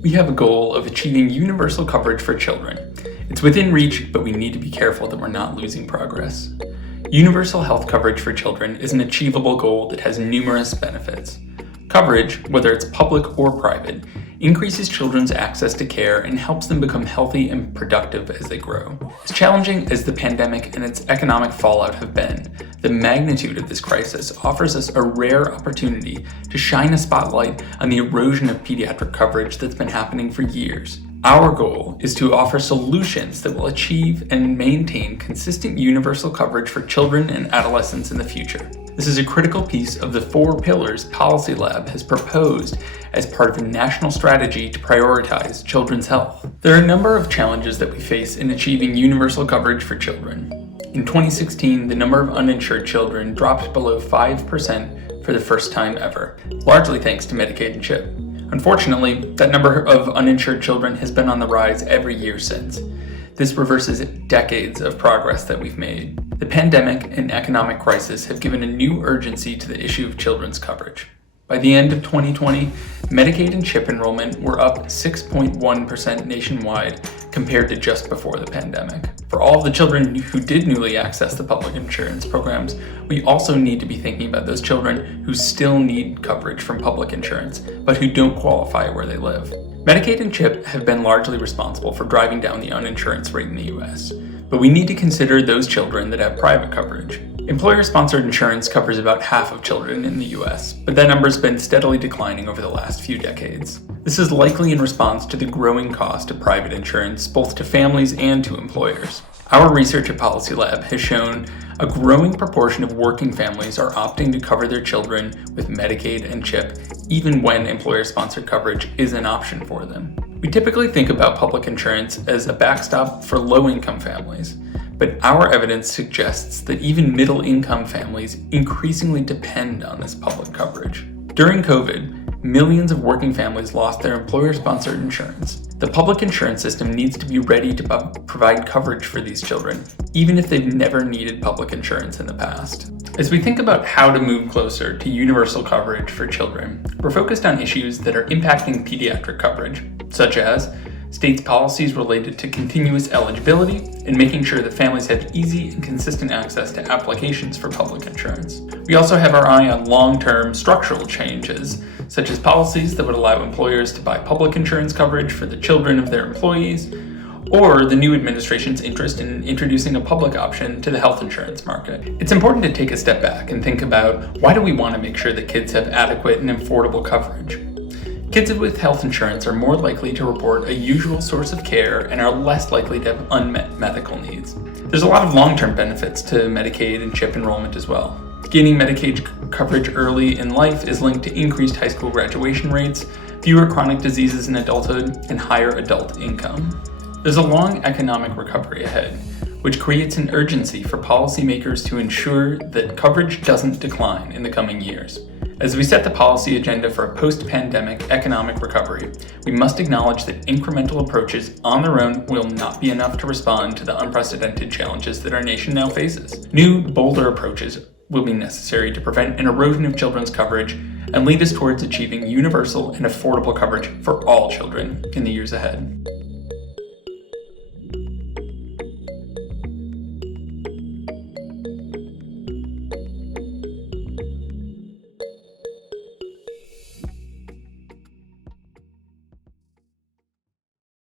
We have a goal of achieving universal coverage for children. It's within reach, but we need to be careful that we're not losing progress. Universal health coverage for children is an achievable goal that has numerous benefits. Coverage, whether it's public or private, increases children's access to care and helps them become healthy and productive as they grow. As challenging as the pandemic and its economic fallout have been, the magnitude of this crisis offers us a rare opportunity to shine a spotlight on the erosion of pediatric coverage that's been happening for years. Our goal is to offer solutions that will achieve and maintain consistent universal coverage for children and adolescents in the future. This is a critical piece of the 4 pillars PolicyLab has proposed as part of a national strategy to prioritize children's health. There are a number of challenges that we face in achieving universal coverage for children. In 2016, the number of uninsured children dropped below 5% for the first time ever, largely thanks to Medicaid and CHIP. Unfortunately, that number of uninsured children has been on the rise every year since. This reverses decades of progress that we've made. The pandemic and economic crisis have given a new urgency to the issue of children's coverage. By the end of 2020, Medicaid and CHIP enrollment were up 6.1% nationwide compared to just before the pandemic. For all of the children who did newly access the public insurance programs, we also need to be thinking about those children who still need coverage from public insurance, but who don't qualify where they live. Medicaid and CHIP have been largely responsible for driving down the uninsurance rate in the US, but we need to consider those children that have private coverage. Employer-sponsored insurance covers about half of children in the US, but that number has been steadily declining over the last few decades. This is likely in response to the growing cost of private insurance, both to families and to employers. Our research at PolicyLab has shown a growing proportion of working families are opting to cover their children with Medicaid and CHIP, even when employer-sponsored coverage is an option for them. We typically think about public insurance as a backstop for low-income families, but our evidence suggests that even middle-income families increasingly depend on this public coverage. During COVID, millions of working families lost their employer-sponsored insurance. The public insurance system needs to be ready to provide coverage for these children, even if they've never needed public insurance in the past. As we think about how to move closer to universal coverage for children, we're focused on issues that are impacting pediatric coverage, such as states' policies related to continuous eligibility and making sure that families have easy and consistent access to applications for public insurance. We also have our eye on long-term structural changes, such as policies that would allow employers to buy public insurance coverage for the children of their employees, or the new administration's interest in introducing a public option to the health insurance market. It's important to take a step back and think about, why do we want to make sure that kids have adequate and affordable coverage? Kids with health insurance are more likely to report a usual source of care and are less likely to have unmet medical needs. There's a lot of long-term benefits to Medicaid and CHIP enrollment as well. Gaining Medicaid coverage early in life is linked to increased high school graduation rates, fewer chronic diseases in adulthood, and higher adult income. There's a long economic recovery ahead, which creates an urgency for policymakers to ensure that coverage doesn't decline in the coming years. As we set the policy agenda for a post-pandemic economic recovery, we must acknowledge that incremental approaches on their own will not be enough to respond to the unprecedented challenges that our nation now faces. New, bolder approaches will be necessary to prevent an erosion of children's coverage and lead us towards achieving universal and affordable coverage for all children in the years ahead.